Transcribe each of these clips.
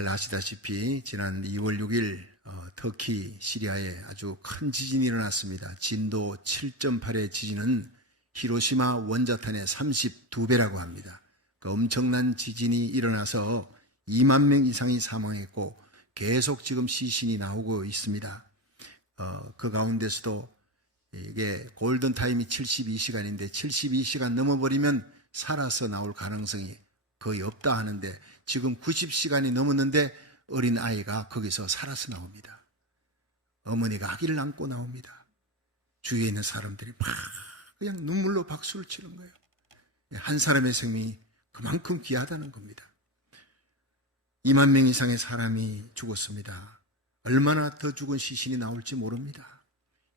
잘 아시다시피 지난 2월 6일 터키 시리아에 아주 큰 지진이 일어났습니다. 진도 7.8의 지진은 히로시마 원자탄의 32배라고 합니다. 그 엄청난 지진이 일어나서 2만 명 이상이 사망했고 계속 지금 시신이 나오고 있습니다. 그 가운데서도 이게 골든타임이 72시간인데 72시간 넘어버리면 살아서 나올 가능성이 거의 없다 하는데 지금 90시간이 넘었는데 어린 아이가 거기서 살아서 나옵니다. 어머니가 아기를 안고 나옵니다. 주위에 있는 사람들이 막 그냥 눈물로 박수를 치는 거예요. 한 사람의 생명이 그만큼 귀하다는 겁니다. 2만 명 이상의 사람이 죽었습니다. 얼마나 더 죽은 시신이 나올지 모릅니다.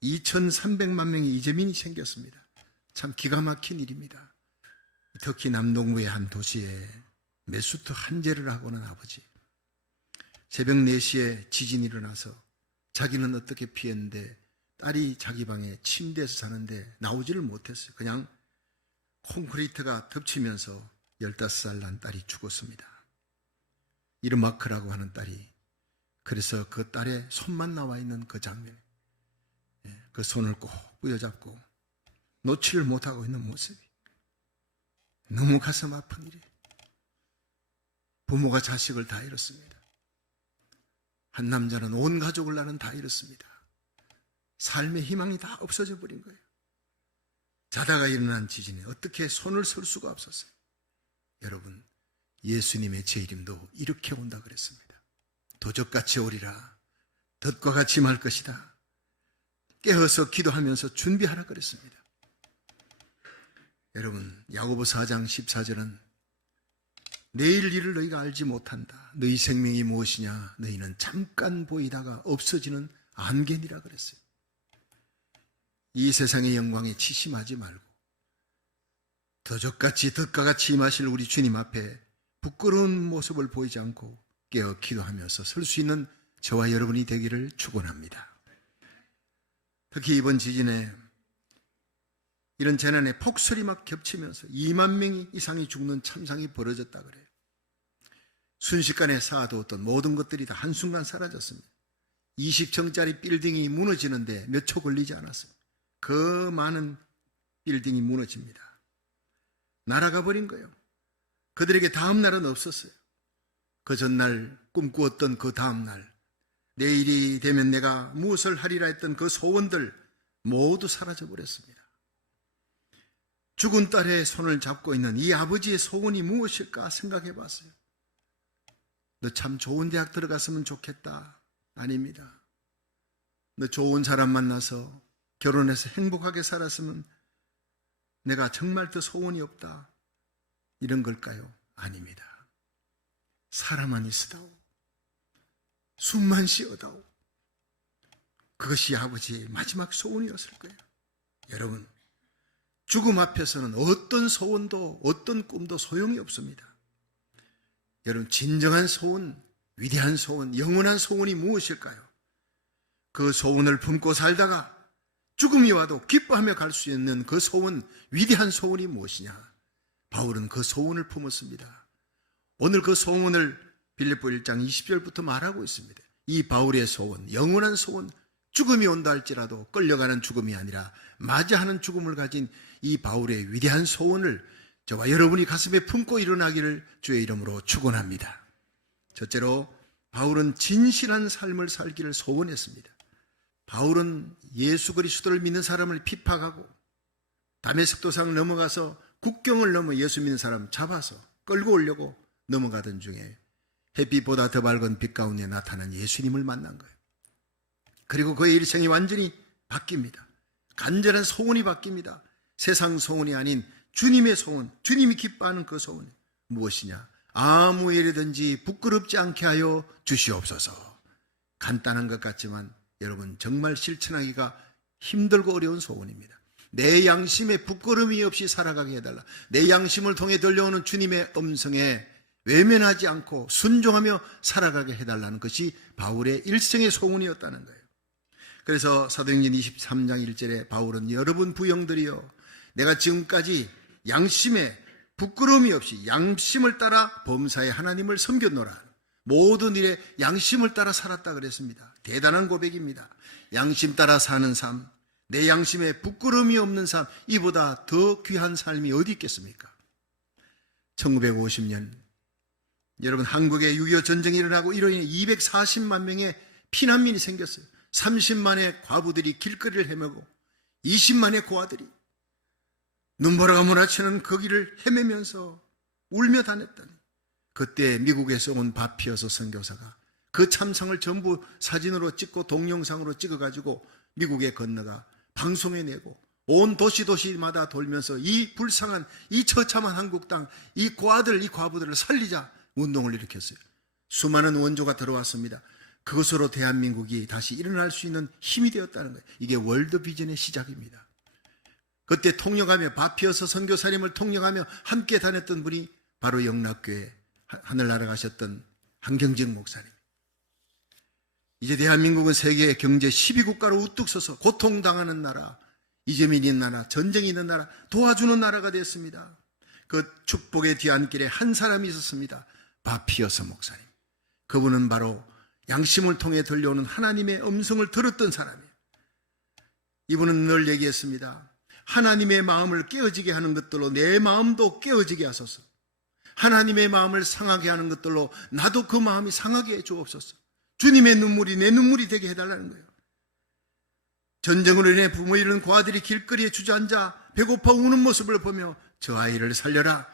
2,300만 명의 이재민이 생겼습니다. 참 기가 막힌 일입니다. 터키 남동부의 한 도시에 메수트 한제를 하고는 아버지, 새벽 4시에 지진이 일어나서 자기는 어떻게 피했는데 딸이 자기 방에 침대에서 자는데 나오지를 못했어요. 그냥 콘크리트가 덮치면서 15살 난 딸이 죽었습니다. 이르마크라고 하는 딸이, 그래서 그 딸의 손만 나와 있는 그 장면, 그 손을 꼭 부여잡고 놓지를 못하고 있는 모습이 너무 가슴 아픈 일이에요. 부모가 자식을 다 잃었습니다. 한 남자는 온 가족을 나는 다 잃었습니다. 삶의 희망이 다 없어져 버린 거예요. 자다가 일어난 지진에 어떻게 손을 쓸 수가 없었어요. 여러분, 예수님의 재림도 이렇게 온다 그랬습니다. 도적같이 오리라. 덫과 같이 말 것이다. 깨어서 기도하면서 준비하라 그랬습니다. 여러분, 야고보 4장 14절은 내일 일을 너희가 알지 못한다. 너희 생명이 무엇이냐? 너희는 잠깐 보이다가 없어지는 안개니라 그랬어요. 이 세상의 영광에 치심하지 말고 도적같이 덫과 같이 임하실 우리 주님 앞에 부끄러운 모습을 보이지 않고 깨어 기도하면서 설 수 있는 저와 여러분이 되기를 축원합니다. 특히 이번 지진에 이런 재난에 폭설이 막 겹치면서 2만 명 이상이 죽는 참상이 벌어졌다 그래요. 순식간에 쌓아두었던 모든 것들이 다 한순간 사라졌습니다. 20층짜리 빌딩이 무너지는데 몇 초 걸리지 않았어요. 그 많은 빌딩이 무너집니다. 날아가 버린 거예요. 그들에게 다음 날은 없었어요. 그 전날 꿈꾸었던 그 다음 날, 내일이 되면 내가 무엇을 하리라 했던 그 소원들 모두 사라져 버렸습니다. 죽은 딸의 손을 잡고 있는 이 아버지의 소원이 무엇일까 생각해 봤어요. 너 참 좋은 대학 들어갔으면 좋겠다. 아닙니다. 너 좋은 사람 만나서 결혼해서 행복하게 살았으면 내가 정말 더 소원이 없다. 이런 걸까요? 아닙니다. 사람만 있으다오. 숨만 쉬어다오. 그것이 아버지의 마지막 소원이었을 거예요. 여러분, 죽음 앞에서는 어떤 소원도 어떤 꿈도 소용이 없습니다. 여러분, 진정한 소원, 위대한 소원, 영원한 소원이 무엇일까요? 그 소원을 품고 살다가 죽음이 와도 기뻐하며 갈 수 있는 그 소원, 위대한 소원이 무엇이냐? 바울은 그 소원을 품었습니다. 오늘 그 소원을 빌립보 1장 20절부터 말하고 있습니다. 이 바울의 소원, 영원한 소원, 죽음이 온다 할지라도 끌려가는 죽음이 아니라 맞이하는 죽음을 가진 이 바울의 위대한 소원을 저와 여러분이 가슴에 품고 일어나기를 주의 이름으로 축원합니다. 첫째로 바울은 진실한 삶을 살기를 소원했습니다. 바울은 예수 그리스도를 믿는 사람을 핍박하고 다메섹 도상 넘어가서 국경을 넘어 예수 믿는 사람 잡아서 끌고 오려고 넘어가던 중에 햇빛보다 더 밝은 빛 가운데 나타난 예수님을 만난 거예요. 그리고 그의 일생이 완전히 바뀝니다. 간절한 소원이 바뀝니다. 세상 소원이 아닌 주님의 소원, 주님이 기뻐하는 그 소원 무엇이냐? 아무 일이든지 부끄럽지 않게 하여 주시옵소서. 간단한 것 같지만 여러분, 정말 실천하기가 힘들고 어려운 소원입니다. 내 양심에 부끄러움이 없이 살아가게 해달라. 내 양심을 통해 들려오는 주님의 음성에 외면하지 않고 순종하며 살아가게 해달라는 것이 바울의 일생의 소원이었다는 거예요. 그래서 사도행전 23장 1절에 바울은 여러분 부형들이여, 내가 지금까지 양심에 부끄러움이 없이 양심을 따라 범사에 하나님을 섬겼노라. 모든 일에 양심을 따라 살았다 그랬습니다. 대단한 고백입니다. 양심 따라 사는 삶, 내 양심에 부끄러움이 없는 삶, 이보다 더 귀한 삶이 어디 있겠습니까? 1950년 여러분, 한국에 6.25 전쟁이 일어나고 이로 인해 240만 명의 피난민이 생겼어요. 30만의 과부들이 길거리를 헤매고 20만의 고아들이 눈보라가 몰아치는 그 길을 헤매면서 울며 다녔더니, 그때 미국에서 온 바피어서 선교사가 그 참상을 전부 사진으로 찍고 동영상으로 찍어가지고 미국에 건너가 방송에 내고 온 도시마다 돌면서 이 불쌍한, 이 처참한 한국 땅, 이 고아들, 이 과부들을 살리자 운동을 일으켰어요. 수많은 원조가 들어왔습니다. 그것으로 대한민국이 다시 일어날 수 있는 힘이 되었다는 거예요. 이게 월드비전의 시작입니다. 그때 통역하며, 바피어서 선교사님을 통역하며 함께 다녔던 분이 바로 영락교회 하늘나라 가셨던 한경직 목사님. 이제 대한민국은 세계 경제 12국가로 우뚝 서서 고통당하는 나라, 이재민이 있는 나라, 전쟁이 있는 나라, 도와주는 나라가 됐습니다. 그 축복의 뒤안길에 한 사람이 있었습니다. 바피어서 목사님. 그분은 바로 양심을 통해 들려오는 하나님의 음성을 들었던 사람이에요. 이분은 늘 얘기했습니다. 하나님의 마음을 깨어지게 하는 것들로 내 마음도 깨어지게 하소서. 하나님의 마음을 상하게 하는 것들로 나도 그 마음이 상하게 해 주옵소서. 주님의 눈물이 내 눈물이 되게 해달라는 거예요. 전쟁으로 인해 부모 잃은 고아들이 길거리에 주저앉아 배고파 우는 모습을 보며 저 아이를 살려라,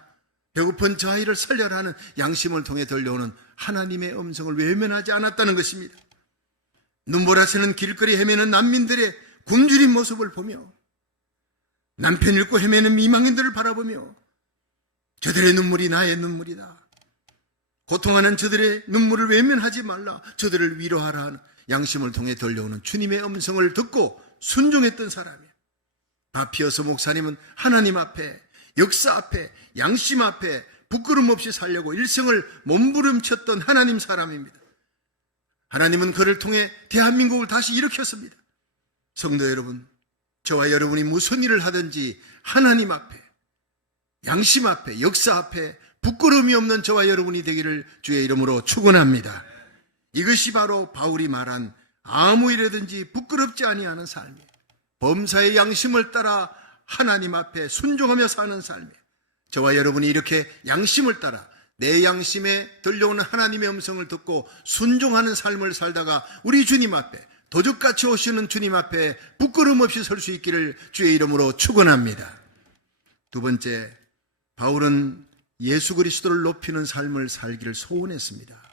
배고픈 저 아이를 살려라 하는 양심을 통해 들려오는 하나님의 음성을 외면하지 않았다는 것입니다. 눈보라치는 길거리 헤매는 난민들의 굶주린 모습을 보며, 남편 잃고 헤매는 미망인들을 바라보며 저들의 눈물이 나의 눈물이다, 고통하는 저들의 눈물을 외면하지 말라, 저들을 위로하라 하는 양심을 통해 들려오는 주님의 음성을 듣고 순종했던 사람이에요. 바피어서 목사님은 하나님 앞에, 역사 앞에, 양심 앞에 부끄럼 없이 살려고 일생을 몸부림쳤던 하나님 사람입니다. 하나님은 그를 통해 대한민국을 다시 일으켰습니다. 성도 여러분, 저와 여러분이 무슨 일을 하든지 하나님 앞에, 양심 앞에, 역사 앞에 부끄러움이 없는 저와 여러분이 되기를 주의 이름으로 축원합니다. 이것이 바로 바울이 말한 아무 일이든지 부끄럽지 아니하는 삶이에요. 범사의 양심을 따라 하나님 앞에 순종하며 사는 삶이에요. 저와 여러분이 이렇게 양심을 따라 내 양심에 들려오는 하나님의 음성을 듣고 순종하는 삶을 살다가 우리 주님 앞에, 도적같이 오시는 주님 앞에 부끄러움 없이 설 수 있기를 주의 이름으로 축원합니다. 두 번째, 바울은 예수 그리스도를 높이는 삶을 살기를 소원했습니다.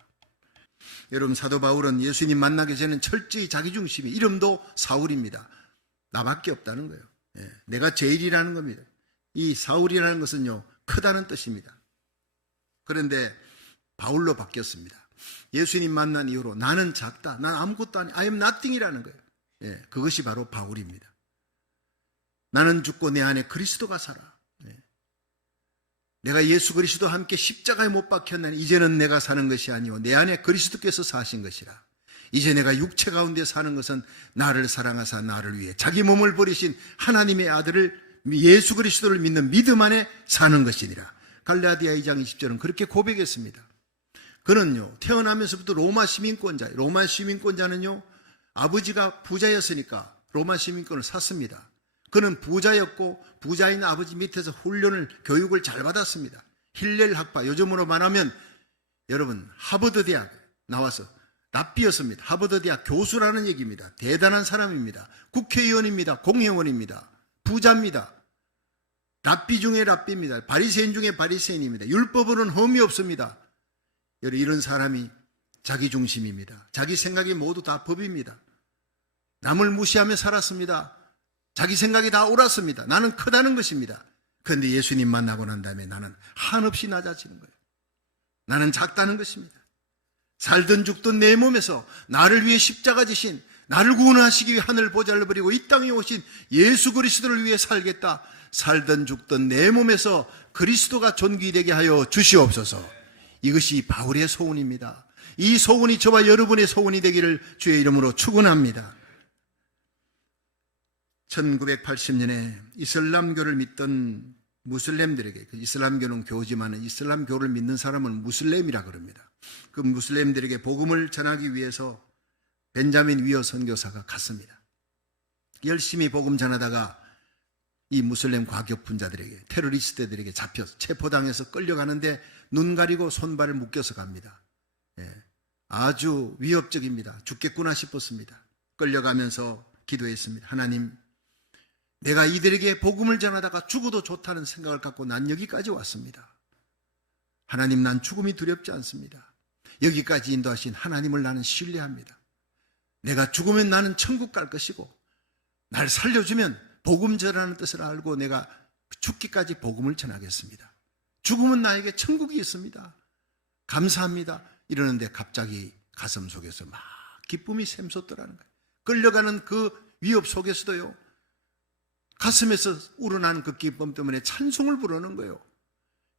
여러분, 사도 바울은 예수님 만나기 전에는 철저히 자기중심이, 이름도 사울입니다. 나밖에 없다는 거예요. 내가 제일이라는 겁니다. 이 사울이라는 것은요, 크다는 뜻입니다. 그런데 바울로 바뀌었습니다. 예수님 만난 이후로 나는 작다, 난 아무것도 아니, I am nothing이라는 거예요. 그것이 바로 바울입니다. 나는 죽고 내 안에 그리스도가 살아. 내가 예수 그리스도와 함께 십자가에 못 박혔나니 이제는 내가 사는 것이 아니오 내 안에 그리스도께서 사신 것이라. 이제 내가 육체 가운데 사는 것은 나를 사랑하사 나를 위해 자기 몸을 버리신 하나님의 아들을, 예수 그리스도를 믿는 믿음 안에 사는 것이니라. 갈라디아 2장 20절은 그렇게 고백했습니다. 그는요, 태어나면서부터 로마 시민권자예요. 로마 시민권자는요, 아버지가 부자였으니까 로마 시민권을 샀습니다. 그는 부자였고 부자인 아버지 밑에서 훈련을, 교육을 잘 받았습니다. 힐렐 학파, 요즘으로 말하면 여러분 하버드 대학 나와서 랍비였습니다. 하버드 대학 교수라는 얘기입니다. 대단한 사람입니다. 국회의원입니다. 공회원입니다. 부자입니다. 랍비 중에 랍비입니다. 바리새인 중에 바리새인입니다. 율법으로는 흠이 없습니다. 이런 사람이 자기 중심입니다. 자기 생각이 모두 다 법입니다. 남을 무시하며 살았습니다. 자기 생각이 다 옳았습니다. 나는 크다는 것입니다. 그런데 예수님 만나고 난 다음에 나는 한없이 낮아지는 거예요. 나는 작다는 것입니다. 살든 죽든 내 몸에서 나를 위해 십자가 지신, 나를 구원하시기 위해 하늘 보좌를 버리고 이 땅에 오신 예수 그리스도를 위해 살겠다. 살든 죽든 내 몸에서 그리스도가 존귀되게 하여 주시옵소서. 이것이 바울의 소원입니다. 이 소원이 저와 여러분의 소원이 되기를 주의 이름으로 축원합니다. 1980년에 이슬람교를 믿던 무슬림들에게, 이슬람교는 교지만은 이슬람교를 믿는 사람은 무슬림이라 그럽니다. 그 무슬림들에게 복음을 전하기 위해서 벤자민 위어 선교사가 갔습니다. 열심히 복음 전하다가 이 무슬림 과격분자들에게, 테러리스트들에게 잡혀서 체포당해서 끌려가는데 눈 가리고 손발을 묶여서 갑니다. 아주 위협적입니다. 죽겠구나 싶었습니다. 끌려가면서 기도했습니다. 하나님, 내가 이들에게 복음을 전하다가 죽어도 좋다는 생각을 갖고 난 여기까지 왔습니다. 하나님, 난 죽음이 두렵지 않습니다. 여기까지 인도하신 하나님을 나는 신뢰합니다. 내가 죽으면 나는 천국 갈 것이고 날 살려주면 복음 전하는 뜻을 알고 내가 죽기까지 복음을 전하겠습니다. 죽으면 나에게 천국이 있습니다. 감사합니다. 이러는데 갑자기 가슴 속에서 막 기쁨이 샘솟더라는 거예요. 끌려가는 그 위협 속에서도요, 가슴에서 우러나는 그 기쁨 때문에 찬송을 부르는 거예요.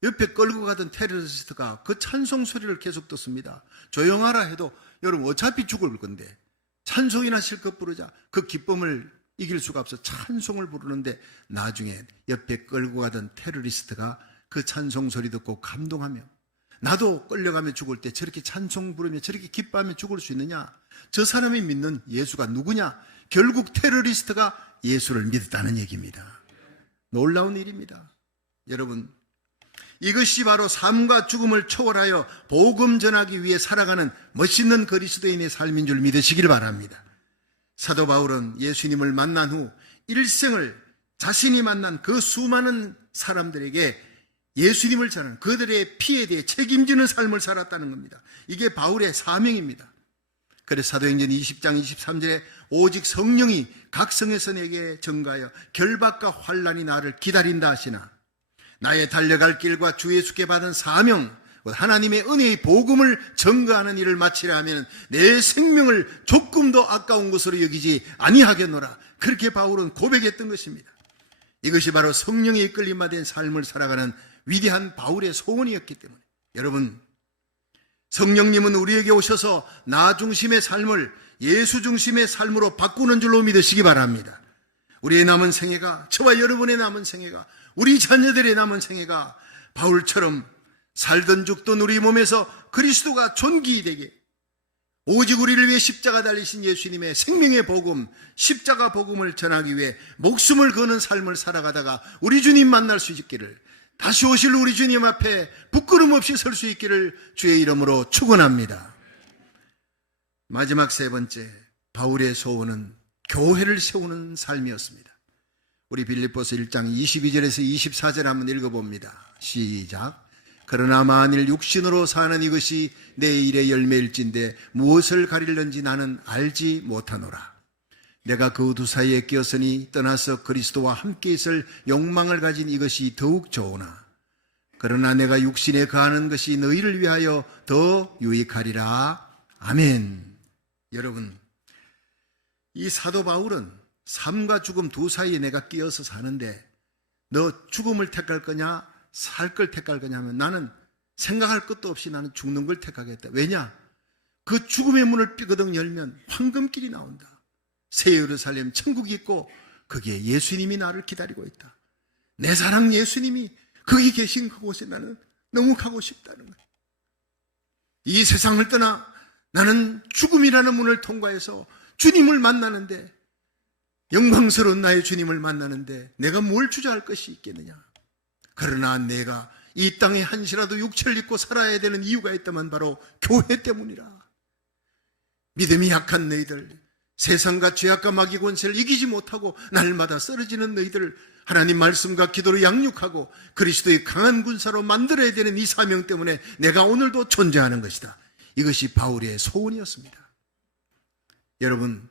옆에 끌고 가던 테러리스트가 그 찬송 소리를 계속 듣습니다. 조용하라 해도 여러분 어차피 죽을 건데 찬송이나 실컷 부르자. 그 기쁨을 이길 수가 없어 찬송을 부르는데 나중에 옆에 끌고 가던 테러리스트가 그 찬송 소리 듣고 감동하며, 나도 끌려가며 죽을 때 저렇게 찬송 부르며 저렇게 기뻐하며 죽을 수 있느냐? 저 사람이 믿는 예수가 누구냐? 결국 테러리스트가 예수를 믿었다는 얘기입니다. 놀라운 일입니다. 여러분, 이것이 바로 삶과 죽음을 초월하여 복음 전하기 위해 살아가는 멋있는 그리스도인의 삶인 줄 믿으시길 바랍니다. 사도 바울은 예수님을 만난 후 일생을 자신이 만난 그 수많은 사람들에게 예수님을 전하는, 그들의 피에 대해 책임지는 삶을 살았다는 겁니다. 이게 바울의 사명입니다. 그래서 사도행전 20장 23절에 오직 성령이 각 성에서 내게 전가하여 결박과 환난이 나를 기다린다 하시나, 나의 달려갈 길과 주 예수께 받은 사명, 하나님의 은혜의 복음을 전가하는 일을 마치려 하면 내 생명을 조금도 아까운 것으로 여기지 아니하겠노라. 그렇게 바울은 고백했던 것입니다. 이것이 바로 성령에 이끌림받은 삶을 살아가는 위대한 바울의 소원이었기 때문에, 여러분, 성령님은 우리에게 오셔서 나 중심의 삶을 예수 중심의 삶으로 바꾸는 줄로 믿으시기 바랍니다. 우리의 남은 생애가, 저와 여러분의 남은 생애가, 우리 자녀들의 남은 생애가 바울처럼 살던 죽던 우리 몸에서 그리스도가 존귀히 되게, 오직 우리를 위해 십자가 달리신 예수님의 생명의 복음, 십자가 복음을 전하기 위해 목숨을 거는 삶을 살아가다가 우리 주님 만날 수 있기를, 다시 오실 우리 주님 앞에 부끄럼 없이 설 수 있기를 주의 이름으로 축원합니다. 마지막 세 번째, 바울의 소원은 교회를 세우는 삶이었습니다. 우리 빌립보서 1장 22절에서 24절 한번 읽어봅니다. 시작. 그러나 만일 육신으로 사는 이것이 내 일의 열매일진데 무엇을 가리려는지 나는 알지 못하노라. 내가 그 두 사이에 끼었으니 떠나서 그리스도와 함께 있을 욕망을 가진 이것이 더욱 좋으나, 그러나 내가 육신에 거하는 것이 너희를 위하여 더 유익하리라. 아멘. 여러분, 이 사도 바울은 삶과 죽음 두 사이에 내가 끼어서 사는데 너 죽음을 택할 거냐 살 걸 택할 거냐 하면 나는 생각할 것도 없이 나는 죽는 걸 택하겠다. 왜냐? 그 죽음의 문을 삐거덕 열면 황금길이 나온다. 새 예루살렘 천국이 있고 거기에 예수님이 나를 기다리고 있다. 내 사랑 예수님이 거기 계신 그곳에 나는 너무 가고 싶다는 거예요. 이 세상을 떠나 나는 죽음이라는 문을 통과해서 주님을 만나는데, 영광스러운 나의 주님을 만나는데 내가 뭘 주저할 것이 있겠느냐. 그러나 내가 이 땅에 한시라도 육체를 입고 살아야 되는 이유가 있다면 바로 교회 때문이라. 믿음이 약한 너희들, 세상과 죄악과 마귀 권세를 이기지 못하고 날마다 쓰러지는 너희들, 하나님 말씀과 기도로 양육하고 그리스도의 강한 군사로 만들어야 되는 이 사명 때문에 내가 오늘도 존재하는 것이다. 이것이 바울의 소원이었습니다. 여러분,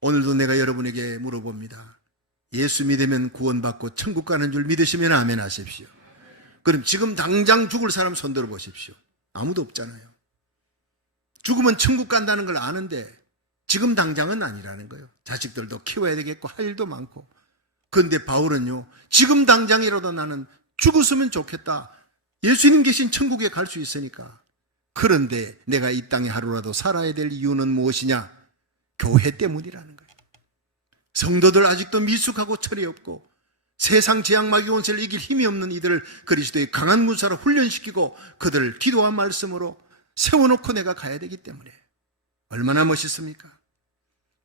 오늘도 내가 여러분에게 물어봅니다. 예수 믿으면 구원받고 천국 가는 줄 믿으시면 아멘 하십시오. 그럼 지금 당장 죽을 사람 손 들어 보십시오. 아무도 없잖아요. 죽으면 천국 간다는 걸 아는데 지금 당장은 아니라는 거예요. 자식들도 키워야 되겠고 할 일도 많고. 그런데 바울은요, 지금 당장이라도 나는 죽었으면 좋겠다. 예수님 계신 천국에 갈 수 있으니까. 그런데 내가 이 땅에 하루라도 살아야 될 이유는 무엇이냐? 교회 때문이라는 거예요. 성도들 아직도 미숙하고 철이 없고 세상 재앙마귀 권세를 이길 힘이 없는 이들을 그리스도의 강한 군사로 훈련시키고 그들을 기도와 말씀으로 세워놓고 내가 가야 되기 때문에 얼마나 멋있습니까?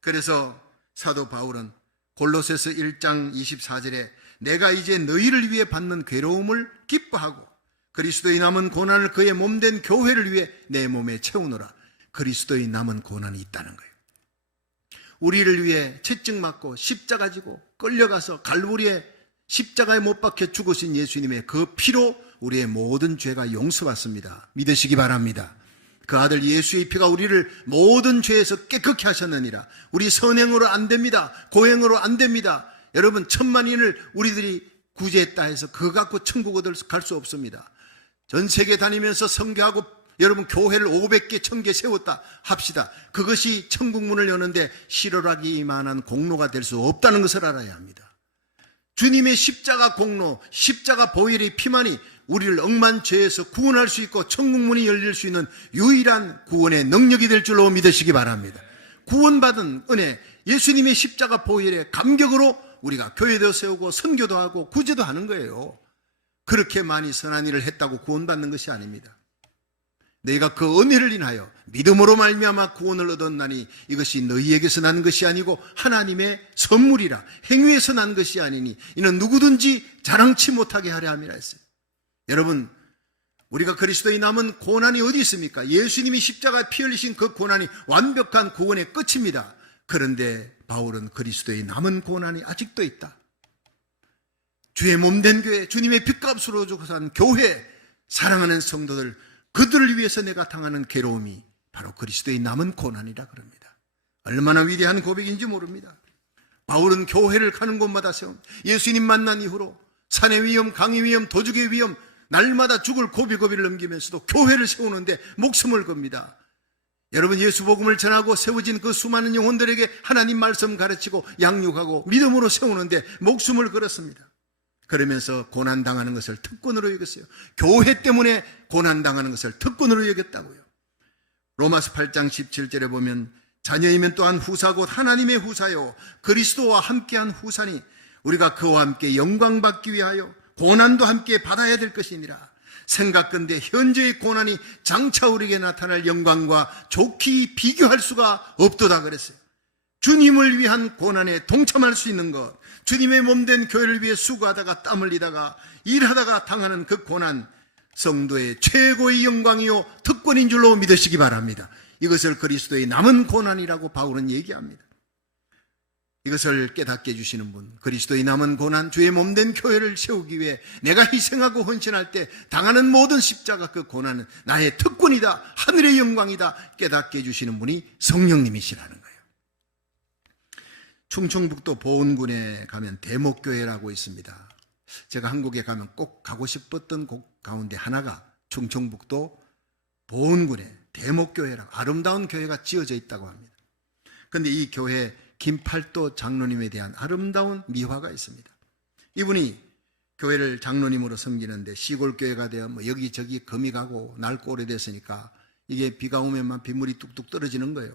그래서 사도 바울은 골로새서 1장 24절에 내가 이제 너희를 위해 받는 괴로움을 기뻐하고 그리스도의 남은 고난을 그의 몸된 교회를 위해 내 몸에 채우노라. 그리스도의 남은 고난이 있다는 거예요. 우리를 위해 채찍 맞고 십자가 지고 끌려가서 갈보리에 십자가에 못 박혀 죽으신 예수님의 그 피로 우리의 모든 죄가 용서받습니다. 믿으시기 바랍니다. 그 아들 예수의 피가 우리를 모든 죄에서 깨끗게 하셨느니라. 우리 선행으로 안 됩니다. 고행으로 안 됩니다. 여러분, 천만인을 우리들이 구제했다 해서 그거 갖고 천국 얻을 갈 수 없습니다. 전 세계 다니면서 선교하고 여러분 교회를 500개, 1000개 세웠다 합시다. 그것이 천국 문을 여는데 실어라기만한 공로가 될 수 없다는 것을 알아야 합니다. 주님의 십자가 공로, 십자가 보혈의 피만이 우리를 억만 죄에서 구원할 수 있고 천국 문이 열릴 수 있는 유일한 구원의 능력이 될 줄로 믿으시기 바랍니다. 구원받은 은혜, 예수님의 십자가 보혈의 감격으로 우리가 교회도 세우고 선교도 하고 구제도 하는 거예요. 그렇게 많이 선한 일을 했다고 구원받는 것이 아닙니다. 너희가 그 은혜를 인하여 믿음으로 말미암아 구원을 얻었나니 이것이 너희에게서 난 것이 아니고 하나님의 선물이라. 행위에서 난 것이 아니니 이는 누구든지 자랑치 못하게 하려 함이라 했어요. 여러분, 우리가 그리스도의 남은 고난이 어디 있습니까? 예수님이 십자가에 피 흘리신 그 고난이 완벽한 구원의 끝입니다. 그런데 바울은 그리스도의 남은 고난이 아직도 있다. 주의 몸된 교회, 주님의 핏값으로 주고 산 교회, 사랑하는 성도들, 그들을 위해서 내가 당하는 괴로움이 바로 그리스도의 남은 고난이라 그럽니다. 얼마나 위대한 고백인지 모릅니다. 바울은 교회를 가는 곳마다 세운 예수님 만난 이후로 산의 위험, 강의 위험, 도죽의 위험, 날마다 죽을 고비고비를 넘기면서도 교회를 세우는데 목숨을 겁니다. 여러분, 예수 복음을 전하고 세워진 그 수많은 영혼들에게 하나님 말씀 가르치고 양육하고 믿음으로 세우는데 목숨을 걸었습니다. 그러면서 고난당하는 것을 특권으로 여겼어요. 교회 때문에 고난당하는 것을 특권으로 여겼다고요. 로마서 8장 17절에 보면 자녀이면 또한 후사 곧 하나님의 후사요 그리스도와 함께한 후사니 우리가 그와 함께 영광받기 위하여 고난도 함께 받아야 될 것이니라. 생각건대 현재의 고난이 장차 우리에게 나타날 영광과 좋게 비교할 수가 없도다 그랬어요. 주님을 위한 고난에 동참할 수 있는 것, 주님의 몸된 교회를 위해 수고하다가 땀 흘리다가 일하다가 당하는 그 고난, 성도의 최고의 영광이요 특권인 줄로 믿으시기 바랍니다. 이것을 그리스도의 남은 고난이라고 바울은 얘기합니다. 이것을 깨닫게 해주시는 분, 그리스도의 남은 고난, 주의 몸된 교회를 세우기 위해 내가 희생하고 헌신할 때 당하는 모든 십자가 그 고난은 나의 특권이다, 하늘의 영광이다 깨닫게 해주시는 분이 성령님이시라는 거예요. 충청북도 보은군에 가면 대목교회라고 있습니다. 제가 한국에 가면 꼭 가고 싶었던 곳 가운데 하나가 충청북도 보은군에 대목교회라고 아름다운 교회가 지어져 있다고 합니다. 그런데 이 교회에 김팔도 장로님에 대한 아름다운 미화가 있습니다. 이분이 교회를 장로님으로 섬기는데 시골교회가 되어 뭐 여기저기 금이 가고 낡고 오래됐으니까 이게 비가 오면만 빗물이 뚝뚝 떨어지는 거예요.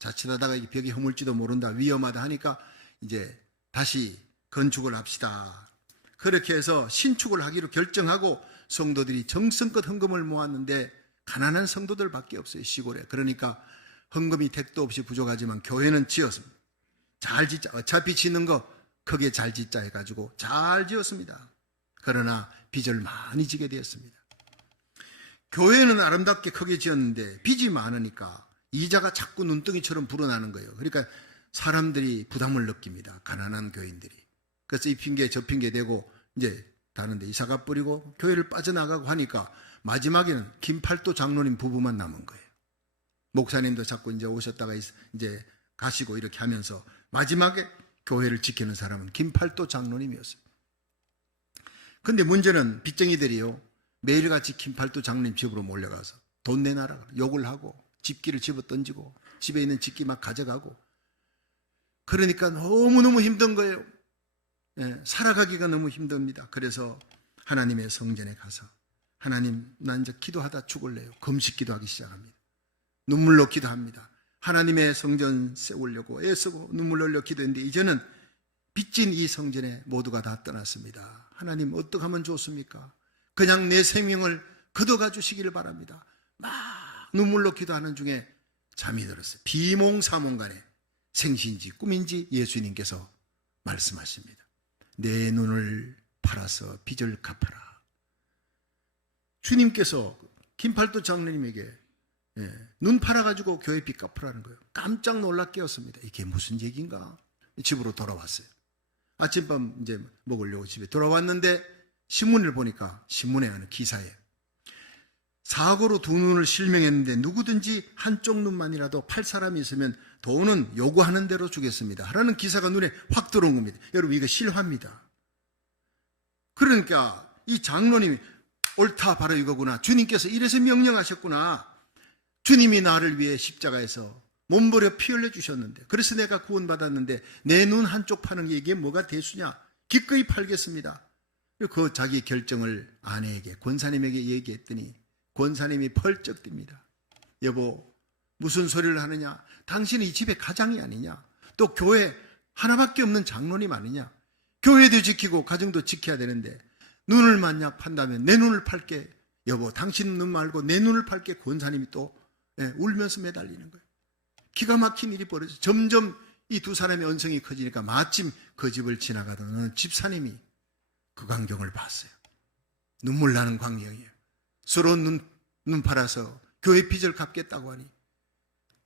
자칫하다가 이 벽이 허물지도 모른다, 위험하다 하니까 이제 다시 건축을 합시다. 그렇게 해서 신축을 하기로 결정하고 성도들이 정성껏 헌금을 모았는데 가난한 성도들밖에 없어요, 시골에. 그러니까 헌금이 택도 없이 부족하지만 교회는 지었습니다. 잘 짓자, 어차피 짓는 거 크게 잘 짓자 해가지고 잘 지었습니다. 그러나 빚을 많이 지게 되었습니다. 교회는 아름답게 크게 지었는데 빚이 많으니까 이자가 자꾸 눈덩이처럼 불어나는 거예요. 그러니까 사람들이 부담을 느낍니다. 가난한 교인들이. 그래서 이 핑계 저 핑계 대고 이제 다른 데 이사가 뿌리고 교회를 빠져나가고 하니까 마지막에는 김팔도 장로님 부부만 남은 거예요. 목사님도 자꾸 이제 오셨다가 이제 가시고 이렇게 하면서 마지막에 교회를 지키는 사람은 김팔도 장로님이었어요. 근데 문제는 빚쟁이들이요, 매일같이 김팔도 장로님 집으로 몰려가서 돈 내놔라 욕을 하고 집기를 집어 던지고 집에 있는 집기 막 가져가고, 그러니까 너무너무 힘든 거예요. 살아가기가 너무 힘듭니다. 그래서 하나님의 성전에 가서 하나님, 난 이제 기도하다 죽을래요. 금식 기도하기 시작합니다. 눈물로 기도합니다. 하나님의 성전 세우려고 애쓰고 눈물 흘려 기도했는데 이제는 빚진 이 성전에 모두가 다 떠났습니다. 하나님 어떻게 하면 좋습니까? 그냥 내 생명을 거둬가 주시기를 바랍니다. 막 눈물로 기도하는 중에 잠이 들었어요. 비몽사몽간에 생신지 꿈인지 예수님께서 말씀하십니다. 내 눈을 팔아서 빚을 갚아라. 주님께서 김팔도 장로님에게 눈 팔아가지고 교회 빚 갚으라는 거예요. 깜짝 놀라 깨었습니다. 이게 무슨 얘기인가? 집으로 돌아왔어요. 아침밤 이제 먹으려고 집에 돌아왔는데 신문을 보니까 신문에 하는 기사에 사고로 두 눈을 실명했는데 누구든지 한쪽 눈만이라도 팔 사람이 있으면 돈은 요구하는 대로 주겠습니다. 하라는 기사가 눈에 확 들어온 겁니다. 여러분 이거 실화입니다. 그러니까 이 장로님이 옳다 바로 이거구나. 주님께서 이래서 명령하셨구나. 주님이 나를 위해 십자가에서 몸버려 피 흘려 주셨는데 그래서 내가 구원받았는데 내 눈 한쪽 파는 게 이게 뭐가 대수냐. 기꺼이 팔겠습니다. 그 자기 결정을 아내에게 권사님에게 얘기했더니 권사님이 펄쩍 뜁니다. 여보 무슨 소리를 하느냐. 당신이 이 집의 가장이 아니냐. 또 교회 하나밖에 없는 장로님 아니냐. 교회도 지키고 가정도 지켜야 되는데 눈을 만약 판다면 내 눈을 팔게. 여보 당신 눈 말고 내 눈을 팔게. 권사님이 또 울면서 매달리는 거예요. 기가 막힌 일이 벌어져. 점점 이 두 사람의 언성이 커지니까 마침 그 집을 지나가던 어느 집사님이 그 광경을 봤어요. 눈물 나는 광경이에요. 서로 눈 팔아서 교회 빚을 갚겠다고 하니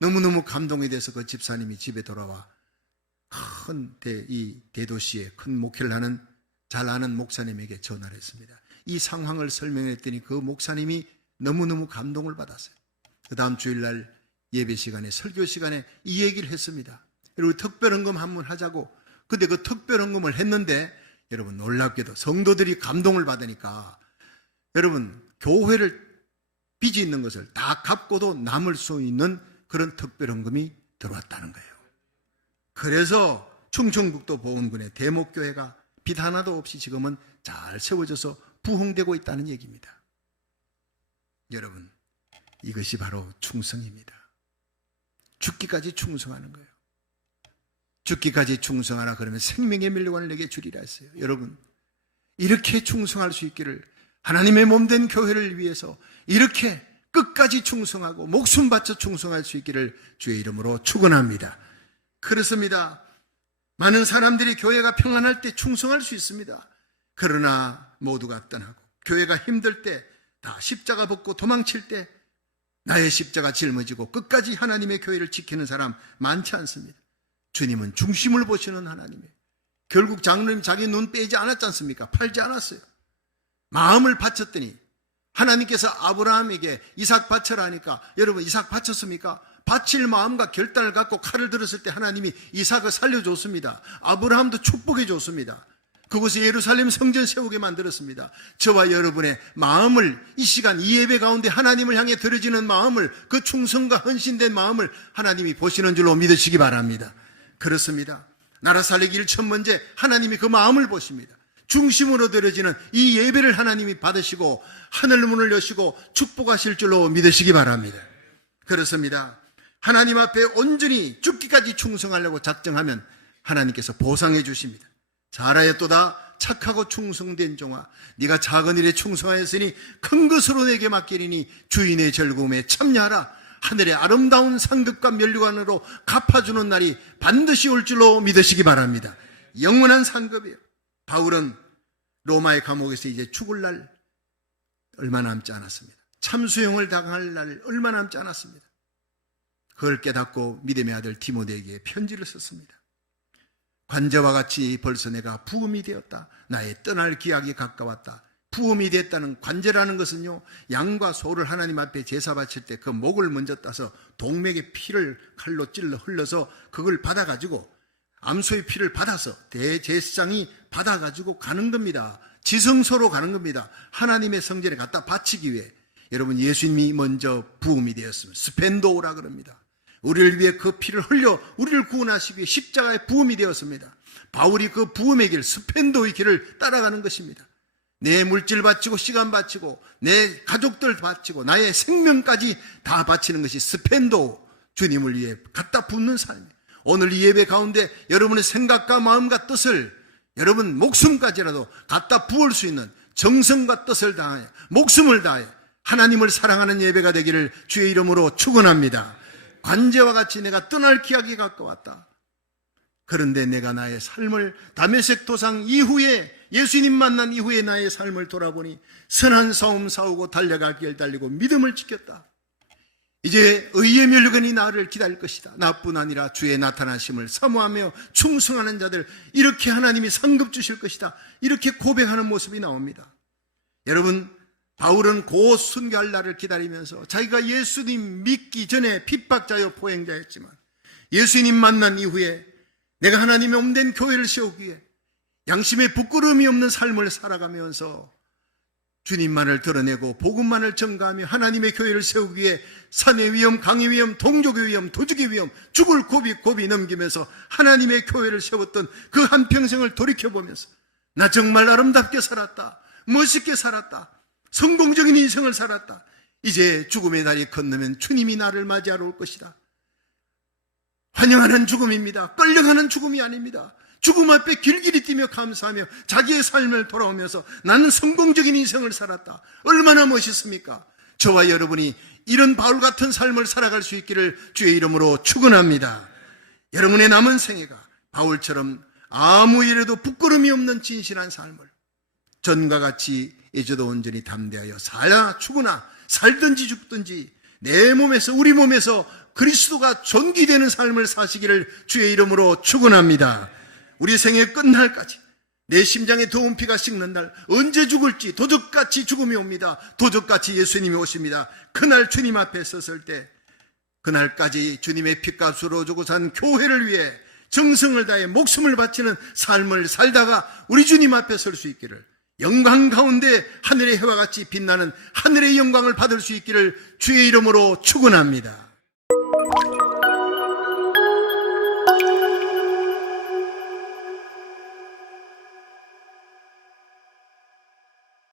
너무너무 감동이 돼서 그 집사님이 집에 돌아와 큰 이 대도시에 큰 목회를 하는 잘 아는 목사님에게 전화를 했습니다. 이 상황을 설명했더니 그 목사님이 너무너무 감동을 받았어요. 그 다음 주일날 예배 시간에 설교 시간에 이 얘기를 했습니다. 그리고 특별헌금 한번 하자고. 근데 그 특별헌금을 했는데 여러분 놀랍게도 성도들이 감동을 받으니까 여러분 교회를 빚이 있는 것을 다 갚고도 남을 수 있는 그런 특별헌금이 들어왔다는 거예요. 그래서 충청북도 보은군의 대목교회가 빚 하나도 없이 지금은 잘 세워져서 부흥되고 있다는 얘기입니다. 여러분 이것이 바로 충성입니다. 죽기까지 충성하는 거예요. 죽기까지 충성하라 그러면 생명의 멸류관을 내게 주리라 했어요. 여러분 이렇게 충성할 수 있기를 하나님의 몸된 교회를 위해서 이렇게 끝까지 충성하고 목숨 바쳐 충성할 수 있기를 주의 이름으로 축원합니다. 그렇습니다. 많은 사람들이 교회가 평안할 때 충성할 수 있습니다. 그러나 모두가 떠나고 교회가 힘들 때 다 십자가 벗고 도망칠 때 나의 십자가 짊어지고 끝까지 하나님의 교회를 지키는 사람 많지 않습니다. 주님은 중심을 보시는 하나님이에요. 결국 장로님 자기 눈 빼지 않았지 않습니까? 팔지 않았어요. 마음을 바쳤더니 하나님께서 아브라함에게 이삭 바쳐라 하니까 여러분 이삭 바쳤습니까? 바칠 마음과 결단을 갖고 칼을 들었을 때 하나님이 이삭을 살려줬습니다. 아브라함도 축복해 줬습니다. 그곳에 예루살렘 성전 세우게 만들었습니다. 저와 여러분의 마음을 이 시간 이 예배 가운데 하나님을 향해 드려지는 마음을 그 충성과 헌신된 마음을 하나님이 보시는 줄로 믿으시기 바랍니다. 그렇습니다. 나라 살리기를 첫 번째 하나님이 그 마음을 보십니다. 중심으로 드려지는 이 예배를 하나님이 받으시고 하늘 문을 여시고 축복하실 줄로 믿으시기 바랍니다. 그렇습니다. 하나님 앞에 온전히 죽기까지 충성하려고 작정하면 하나님께서 보상해 주십니다. 잘하였도다 착하고 충성된 종아, 네가 작은 일에 충성하였으니 큰 것으로 내게 맡기리니 주인의 즐거움에 참여하라. 하늘의 아름다운 상급과 면류관으로 갚아주는 날이 반드시 올 줄로 믿으시기 바랍니다. 영원한 상급이에요. 바울은 로마의 감옥에서 이제 죽을 날 얼마 남지 않았습니다. 참수형을 당할 날 얼마 남지 않았습니다. 그걸 깨닫고 믿음의 아들 디모데에게 편지를 썼습니다. 관제와 같이 벌써 내가 부음이 되었다. 나의 떠날 기약이 가까웠다. 부음이 됐다는 관제라는 것은요, 양과 소를 하나님 앞에 제사 바칠 때 그 목을 먼저 따서 동맥의 피를 칼로 찔러 흘러서 그걸 받아가지고 암소의 피를 받아서 대제사장이 받아가지고 가는 겁니다. 지성소로 가는 겁니다. 하나님의 성전에 갖다 바치기 위해. 여러분 예수님이 먼저 부음이 되었습니다. 스펜도라 그럽니다. 우리를 위해 그 피를 흘려 우리를 구원하시기 위해 십자가의 부음이 되었습니다. 바울이 그 부음의 길, 스펜도의 길을 따라가는 것입니다. 내 물질 바치고 시간 바치고 내 가족들 바치고 나의 생명까지 다 바치는 것이 스펜도, 주님을 위해 갖다 붓는 삶이에요. 오늘 이 예배 가운데 여러분의 생각과 마음과 뜻을 여러분 목숨까지라도 갖다 부을 수 있는 정성과 뜻을 다하여 목숨을 다하여 하나님을 사랑하는 예배가 되기를 주의 이름으로 축원합니다. 관제와 같이 내가 떠날 기약이 가까웠다. 그런데 내가 나의 삶을 다메섹 도상 이후에 예수님 만난 이후에 나의 삶을 돌아보니 선한 싸움 싸우고 달려갈 길 달리고 믿음을 지켰다. 이제 의의 멸류관이 나를 기다릴 것이다. 나뿐 아니라 주의 나타나심을 사모하며 충성하는 자들, 이렇게 하나님이 상급 주실 것이다. 이렇게 고백하는 모습이 나옵니다. 여러분, 바울은 곧 순교할 날을 기다리면서 자기가 예수님 믿기 전에 핍박자요 포행자였지만 예수님 만난 이후에 내가 하나님의 몸된 교회를 세우기 위해 양심에 부끄러움이 없는 삶을 살아가면서 주님만을 드러내고 복음만을 전가하며 하나님의 교회를 세우기 위해 산의 위험, 강의 위험, 동족의 위험, 도적의 위험, 죽을 고비 넘기면서 하나님의 교회를 세웠던 그 한평생을 돌이켜보면서 나 정말 아름답게 살았다, 멋있게 살았다, 성공적인 인생을 살았다. 이제 죽음의 날이 건너면 주님이 나를 맞이하러 올 것이다. 환영하는 죽음입니다. 끌려가는 죽음이 아닙니다. 죽음 앞에 길길이 뛰며 감사하며 자기의 삶을 돌아오면서 나는 성공적인 인생을 살았다. 얼마나 멋있습니까? 저와 여러분이 이런 바울 같은 삶을 살아갈 수 있기를 주의 이름으로 축원합니다. 여러분의 남은 생애가 바울처럼 아무 일에도 부끄러움이 없는 진실한 삶을 전과 같이 이제도 온전히 담대하여 살아 죽으나 살든지 죽든지 내 몸에서 우리 몸에서 그리스도가 존귀되는 삶을 사시기를 주의 이름으로 축원합니다. 우리 생애 끝날까지 내 심장에 더운 피가 식는 날, 언제 죽을지 도적같이 죽음이 옵니다. 도적같이 예수님이 오십니다. 그날 주님 앞에 섰을 때 그날까지 주님의 핏값으로 주고 산 교회를 위해 정성을 다해 목숨을 바치는 삶을 살다가 우리 주님 앞에 설 수 있기를, 영광 가운데 하늘의 해와 같이 빛나는 하늘의 영광을 받을 수 있기를 주의 이름으로 축원합니다.